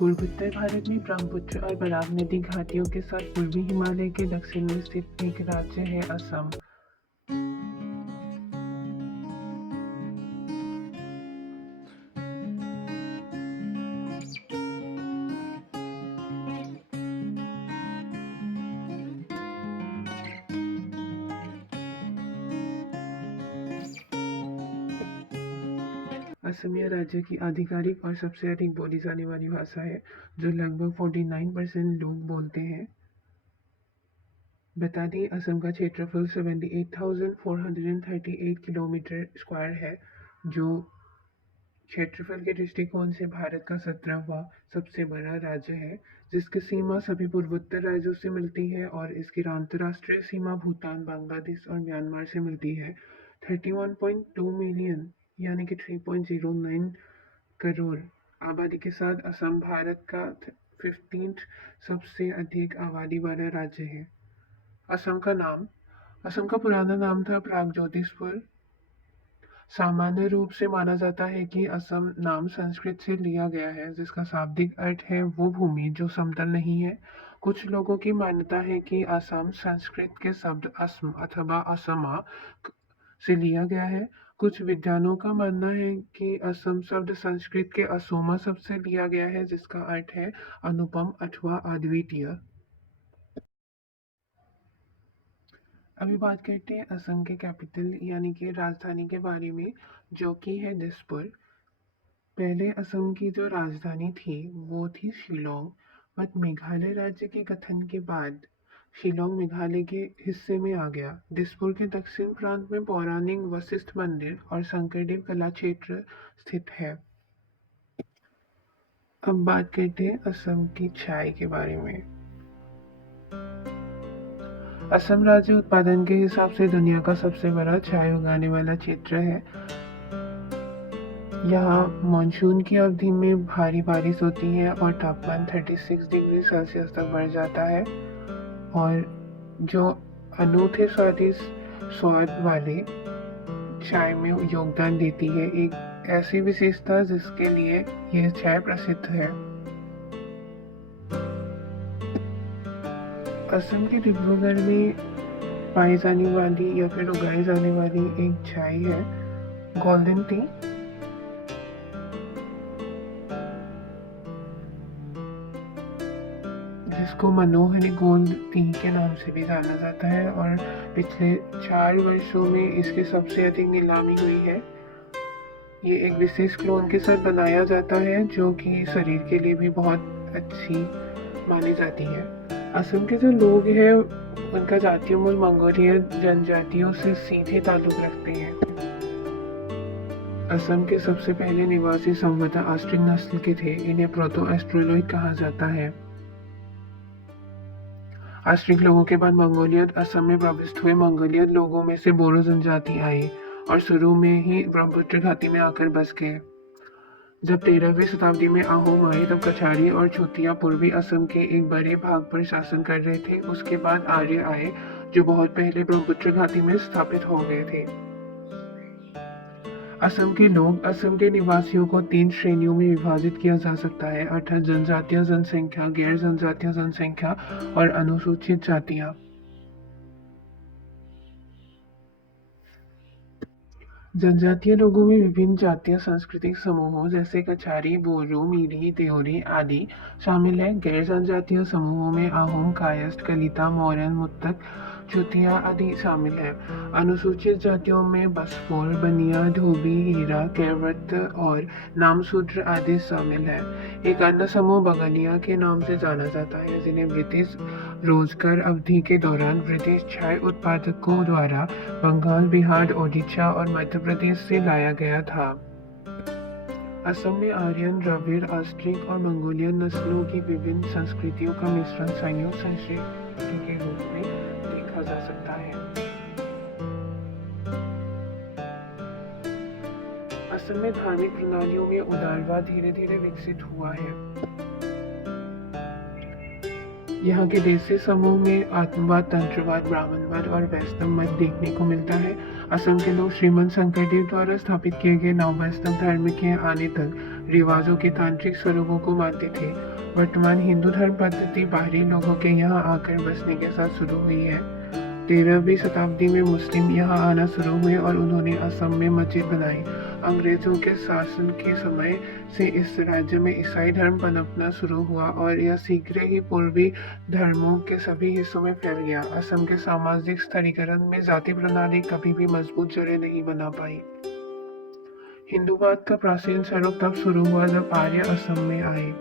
पूर्वोत्तर भारत में ब्रह्मपुत्र और बराक नदी घाटियों के साथ पूर्वी हिमालय के दक्षिण में स्थित एक राज्य है असम। असमिया राज्य की आधिकारिक और सबसे अधिक बोली जाने वाली भाषा है, जो लगभग 49% लोग बोलते हैं। बता दें, असम का क्षेत्रफल 78,438 किलोमीटर स्क्वायर है, जो क्षेत्रफल के दृष्टिकोण से भारत का 17वां सबसे बड़ा राज्य है, जिसकी सीमा सभी पूर्वोत्तर राज्यों से मिलती है और इसकी अंतर्राष्ट्रीय सीमा भूटान, बांग्लादेश और म्यांमार से मिलती है। 31.2 मिलियन यानी कि 3.09 करोड़ आबादी के साथ असम भारत का 15th सबसे अधिक आबादी वाला राज्य है। असम का पुराना नाम था प्रागज्योतिषपुर। सामान्य रूप से माना जाता है कि असम नाम संस्कृत से लिया गया है, जिसका शाब्दिक अर्थ है वो भूमि जो समतल नहीं है। कुछ लोगों की मान्यता है कि असम संस्कृत के शब्द असम अथवा असमा से लिया गया है। कुछ विद्वानों का मानना है कि असम शब्द संस्कृत के असोमा शब्द से लिया गया है, जिसका अर्थ है अनुपम अथवा अद्वितीय। अभी बात करते हैं असम के कैपिटल यानी कि राजधानी के बारे में, जो कि है दिसपुर। पहले असम की जो राजधानी थी वो थी शिलोंग, बट मेघालय राज्य के गठन के बाद शिलोंग मेघालय के हिस्से में आ गया। दिसपुर के दक्षिण प्रांत में पौराणिक वशिष्ठ मंदिर और शंकरदेव कला क्षेत्र स्थित है। अब बात करते हैं असम की चाय के बारे में। असम राज्य उत्पादन के हिसाब से दुनिया का सबसे बड़ा चाय उगाने वाला क्षेत्र है। यहाँ मानसून की अवधि में भारी बारिश होती है और तापमान 36 डिग्री सेल्सियस तक बढ़ जाता है, और जो अनूठे स्वादिष्ट स्वाद वाले चाय में योगदान देती है, एक ऐसी विशेषता जिसके लिए यह चाय प्रसिद्ध है। असम के डिब्रूगढ़ में पाई जाने वाली या फिर उगाई जाने वाली एक चाय है गोल्डन टी, जिसको मनोहरी गोल्ड टी के नाम से भी जाना जाता है, और पिछले 4 वर्षों में इसकी सबसे अधिक नीलामी हुई है। ये एक विशेष क्लोन के साथ बनाया जाता है, जो कि शरीर के लिए भी बहुत अच्छी मानी जाती है। असम के जो लोग हैं उनका जातीय मूल मंगोलियन जनजातियों से सीधे ताल्लुक रखते हैं। असम के सबसे पहले निवासी संभवतः ऑस्ट्रिक नस्ल के थे। इन्हें प्रोतो एस्ट्रोलॉइड कहा जाता है। ऑस्ट्रिक लोगों के बाद मंगोलियत असम में प्रविष्ट हुए मंगोलियत लोगों में से बोरो जनजाति आई और शुरू में ही ब्रह्मपुत्र घाटी में आकर बस गए। जब 13वीं शताब्दी में अहोम आए, तब कछारी और चूतिया पूर्वी असम के एक बड़े भाग पर शासन कर रहे थे। उसके बाद आर्य आए, जो बहुत पहले ब्रह्मपुत्र घाटी में स्थापित हो गए थे। असम के निवासियों को 3 श्रेणियों में विभाजित किया जा सकता है, अर्थात जनजातीय जनसंख्या, गैर जनजातीय जनसंख्या और अनुसूचित जातियां। जनजातीय लोगों में विभिन्न जातीय सांस्कृतिक समूहों जैसे कछारी, बोरो, मीरी, देओरी आदि शामिल हैं। गैर जनजातीय समूहों में अहोम, कायस्थ, कलिता, मौर्यन, मुत्तक, चुतिया आदि शामिल हैं। अनुसूचित जातियों में बसपोर, बनिया, धोबी, हीरा, कैवट और नामशूद्र आदि शामिल हैं। एक अन्य समूह बगालिया के नाम से जाना जाता है, जिन्हें ब्रिटिश रोजगार अवधि के दौरान ब्रिटिश चाय उत्पादकों द्वारा बंगाल, बिहार, ओडिशा और मध्य प्रदेश से लाया गया था। असम में आर्यन, द्रविड़, ऑस्ट्रिक और मंगोलियन नस्लों की विभिन्न संस्कृतियों का मिश्रण संयुक्त संस्कृति के रूप में देखा जा सकता है। असम में धार्मिक प्रणालियों में उदारवाद धीरे धीरे विकसित हुआ है। यहाँ के देशी समूह में आत्मवाद, तंत्रवाद, ब्राह्मणवाद और वैष्णव मत देखने को मिलता है। असम के लोग श्रीमंत शंकरदेव द्वारा स्थापित किए गए नव वैष्णव धर्म के आने तक रिवाजों के तांत्रिक स्वरूपों को मानते थे। वर्तमान हिंदू धर्म पद्धति बाहरी लोगों के यहाँ आकर बसने के साथ शुरू हुई है। 13वीं शताब्दी में मुस्लिम यहाँ आना शुरू हुए और उन्होंने असम में मस्जिद बनाई। अंग्रेजों के शासन के समय से इस राज्य में ईसाई धर्म पनपना शुरू हुआ और यह शीघ्र ही पूर्वी धर्मों के सभी हिस्सों में फैल गया। असम के सामाजिक स्थिरीकरण में जाति प्रणाली कभी भी मजबूत जड़ें नहीं बना पाई। हिंदूवाद का प्राचीन स्वरूप तब शुरू हुआ जब आर्य असम में आए।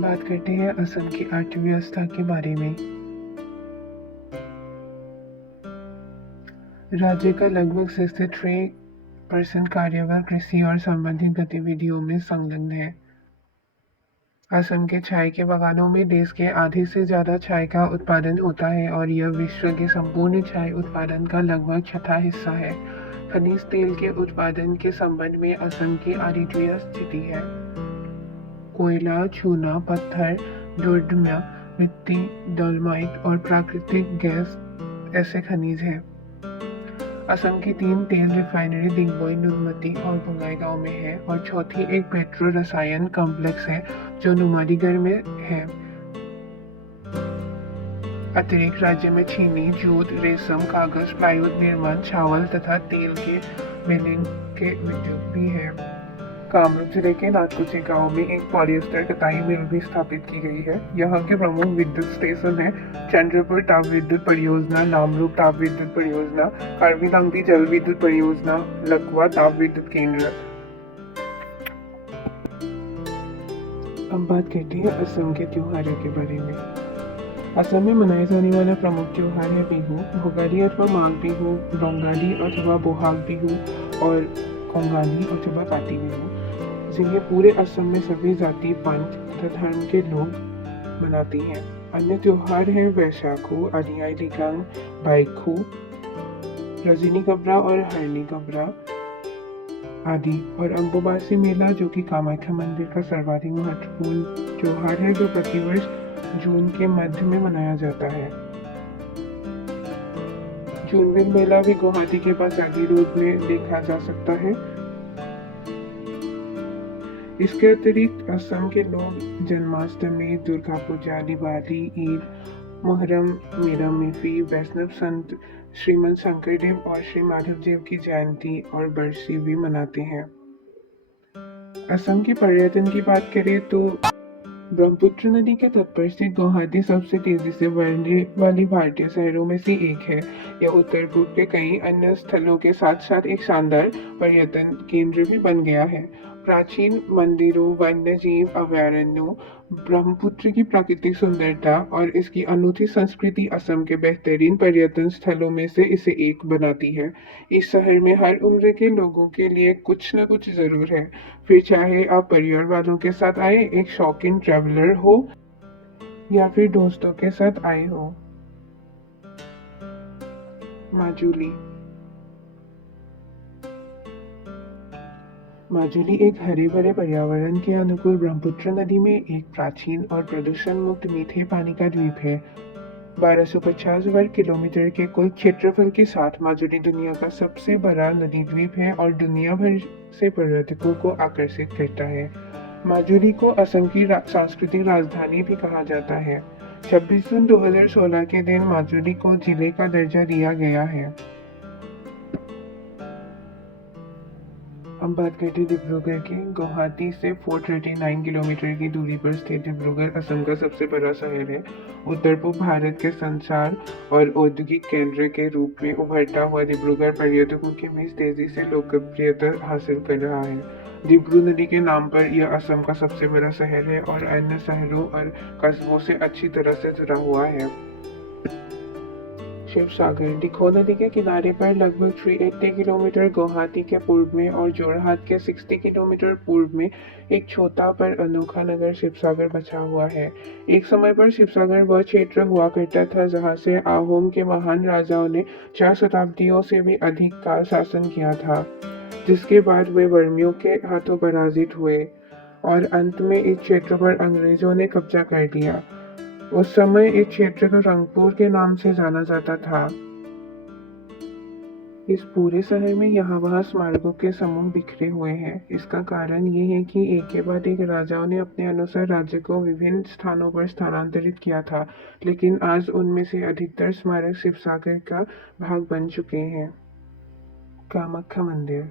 बात करते हैं असम की अर्थव्यवस्था के बारे में। राज्य का लगभग 63% कार्यबल कृषि और संबंधित गतिविधियों में संलग्न है। असम के चाय के बागानों में देश के आधे से ज्यादा चाय का उत्पादन होता है और यह विश्व के संपूर्ण चाय उत्पादन का लगभग छठा हिस्सा है। खनिज तेल के उत्पादन के संबंध में असम की अद्वितीय स्थिति है। कोयला, चूना, पत्थर, डोरडम्या, मिट्टी, डोलमाइट और प्राकृतिक गैस ऐसे खनिज हैं। असम की 3 तेल रिफाइनरी दिग्बोई, नुनमती और बोंगाईगांव में है और चौथी एक पेट्रो रसायन कॉम्प्लेक्स है जो नुमालीगढ़ में है। अतिरिक्त राज्य में चीनी, जूट, रेशम, कागज, प्लाईवुड निर्माण, चावल तथा तेल के मिलिंग के उद्योग भी है। कामरूप जिले के नाथकुची गांव में एक पॉलिएस्टर कताई मिल भी स्थापित की गई है। यहाँ के प्रमुख विद्युत स्टेशन है चंद्रपुर ताप विद्युत परियोजना, नामरूप ताप विद्युत परियोजना, कार्बी जल विद्युत परियोजना, लकवा ताप विद्युत केंद्र। अब बात करते हैं असम के त्योहारों के बारे में। असम में मनाए जाने वाला प्रमुख त्योहार है बिहू, भोगाली अथवा माघ बिहू, बंगाली अथवा बोहाग बिहू और कोंगाली अथवा काती बिहू, जिन्हें पूरे असम में सभी जाति, पंथ तथा धर्म के लोग मनाती हैं। अन्य त्योहार हैं वैशाखू, आदियाई लिगांग, बाइखू, रजनी कबरा और हरनी कबरा आदि, और अम्बुबासी मेला जो कि कामाख्या मंदिर का सर्वाधिक महत्वपूर्ण त्योहार है जो प्रतिवर्ष जून के मध्य में मनाया जाता है। जूनबिल मेला भी गुवाहाटी के पास आदि रोड में देखा जा सकता है। इसके अतिरिक्त असम के लोग जन्माष्टमी, दुर्गा पूजा, दिवाली, ईद, मुहर्रम, मीरा मिफी, वैष्णव संत श्रीमंत शंकर देव और श्री माधव देव की जयंती और बरसी भी मनाते हैं। असम के पर्यटन की बात करें तो ब्रह्मपुत्र नदी के तट पर स्थित गुवाहाटी सबसे तेजी से बढ़ने वाली भारतीय शहरों में से एक है। यह उत्तर पूर्व के कई अन्य स्थलों के साथ साथ एक शानदार पर्यटन केंद्र भी बन गया है। प्राचीन मंदिरों, वन्य जीव अभयारण्यों, ब्रह्मपुत्र की प्राकृतिक सुंदरता और इसकी अनूठी संस्कृति असम के बेहतरीन पर्यटन स्थलों में से इसे एक बनाती है। इस शहर में हर उम्र के लोगों के लिए कुछ न कुछ जरूर है, फिर चाहे आप परिवार वालों के साथ आए, एक शौकीन ट्रैवलर हो या फिर दोस्तों के साथ आए हो। माजुली माजुली एक हरे भरे पर्यावरण के अनुकूल ब्रह्मपुत्र नदी में एक प्राचीन और प्रदूषण मुक्त मीठे पानी का द्वीप है। 1250 वर्ग किलोमीटर के कुल क्षेत्रफल के साथ माजुली दुनिया का सबसे बड़ा नदी द्वीप है और दुनिया भर से पर्यटकों को आकर्षित करता है। माजुली को असम की सांस्कृतिक राजधानी भी कहा जाता है। 26 जून 2016 के दिन माजुली को जिले का दर्जा दिया गया है। अब बात करते हैं डिब्रूगढ़ की। गुवाहाटी से 439 किलोमीटर की दूरी पर स्थित डिब्रूगढ़ असम का सबसे बड़ा शहर है। उत्तर पूर्व भारत के संचार और औद्योगिक केंद्र के रूप में उभरता हुआ डिब्रूगढ़ पर्यटकों के बीच तेजी से लोकप्रियता हासिल कर रहा है। डिब्रू नदी के नाम पर यह असम का सबसे बड़ा शहर है और अन्य शहरों और कस्बों से अच्छी तरह से जुड़ा हुआ है। शिवसागर दिखो नदी के किनारे पर लगभग 380 किलोमीटर गुवाहाटी के पूर्व में और जोरहाट के 60 किलोमीटर पूर्व में एक छोटा पर अनोखा नगर शिवसागर बचा हुआ है। एक समय पर शिवसागर वह क्षेत्र हुआ करता था जहां से आहोम के महान राजाओं ने 4 शताब्दियों से भी अधिक काल शासन किया था, जिसके बाद वे वर्मियों के हाथों पराजित हुए और अंत में इस क्षेत्र पर अंग्रेजों ने कब्जा कर लिया। उस समय इस क्षेत्र को रंगपुर के नाम से जाना जाता था। इस पूरे शहर में यहाँ-वहाँ स्मारकों के समूह बिखरे हुए हैं। इसका कारण ये है कि एक के बाद एक राजाओं ने अपने अनुसार राज्य को विभिन्न स्थानों पर स्थानांतरित किया था, लेकिन आज उनमें से अधिकतर स्मारक शिवसागर का भाग बन चुके हैं। कामाख्या मंदिर।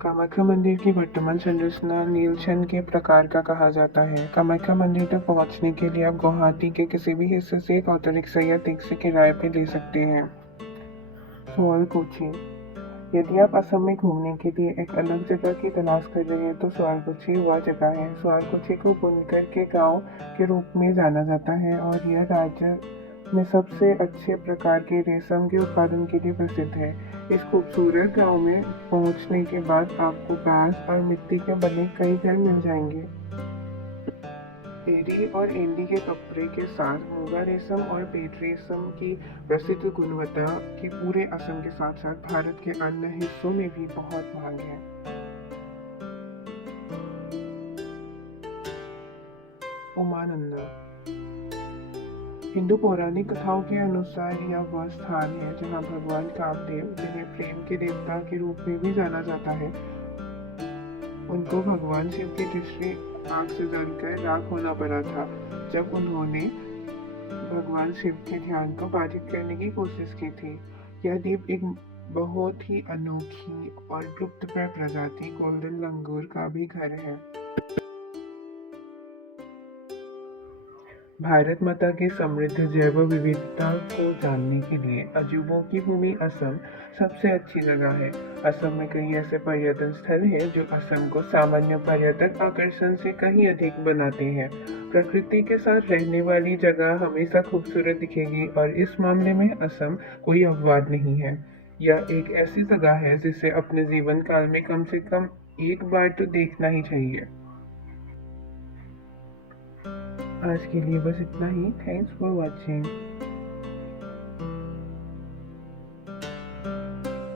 कामाख्या मंदिर की वर्तमान संरचना नीलछन के प्रकार का कहा जाता है। कामाख्या मंदिर तक पहुंचने के लिए आप गुवाहाटी के किसी भी हिस्से से एक ऑटो रिक्शा या टैक्सी किराए पे ले सकते हैं। सुआलकुची। यदि आप असम में घूमने के लिए एक अलग जगह की तलाश कर रहे हैं तो सुआलकुची वह जगह है। सुआलकुची को बुनकर के गांव के रूप में जाना जाता है और यह राज्य में सबसे अच्छे प्रकार के रेशम के उत्पादन के लिए प्रसिद्ध है। इस खूबसूरत गांव में पहुंचने के बाद आपको बांस और मिट्टी के बने कई घर मिल जाएंगे। एरी और एंडी के कपड़े के साथ मुगा रेशम और पेट रेशम की प्रसिद्ध गुणवत्ता की पूरे असम के साथ साथ भारत के अन्य हिस्सों में भी बहुत मांग है। उमानंदा। हिंदू पौराणिक कथाओं के अनुसार यह वह स्थान है जहाँ भगवान कामदेव, जिन्हें प्रेम के देवता के रूप में भी जाना जाता है, उनको भगवान शिव की तीसरी आंख से जलकर राख होना पड़ा था जब उन्होंने भगवान शिव के ध्यान को बाधित करने की कोशिश की थी। यह द्वीप एक बहुत ही अनोखी और लुप्तप्राय प्रजाति गोल्डन लंगूर का भी घर है। भारत माता की समृद्ध जैव विविधता को जानने के लिए अजूबों की भूमि असम सबसे अच्छी जगह है। असम में कई ऐसे पर्यटन स्थल हैं जो असम को सामान्य पर्यटक आकर्षण से कहीं अधिक बनाते हैं। प्रकृति के साथ रहने वाली जगह हमेशा खूबसूरत दिखेगी और इस मामले में असम कोई अपवाद नहीं है। यह एक ऐसी जगह है जिसे अपने जीवन काल में कम से कम एक बार तो देखना ही चाहिए। आज के लिए बस इतना ही। Thanks for watching.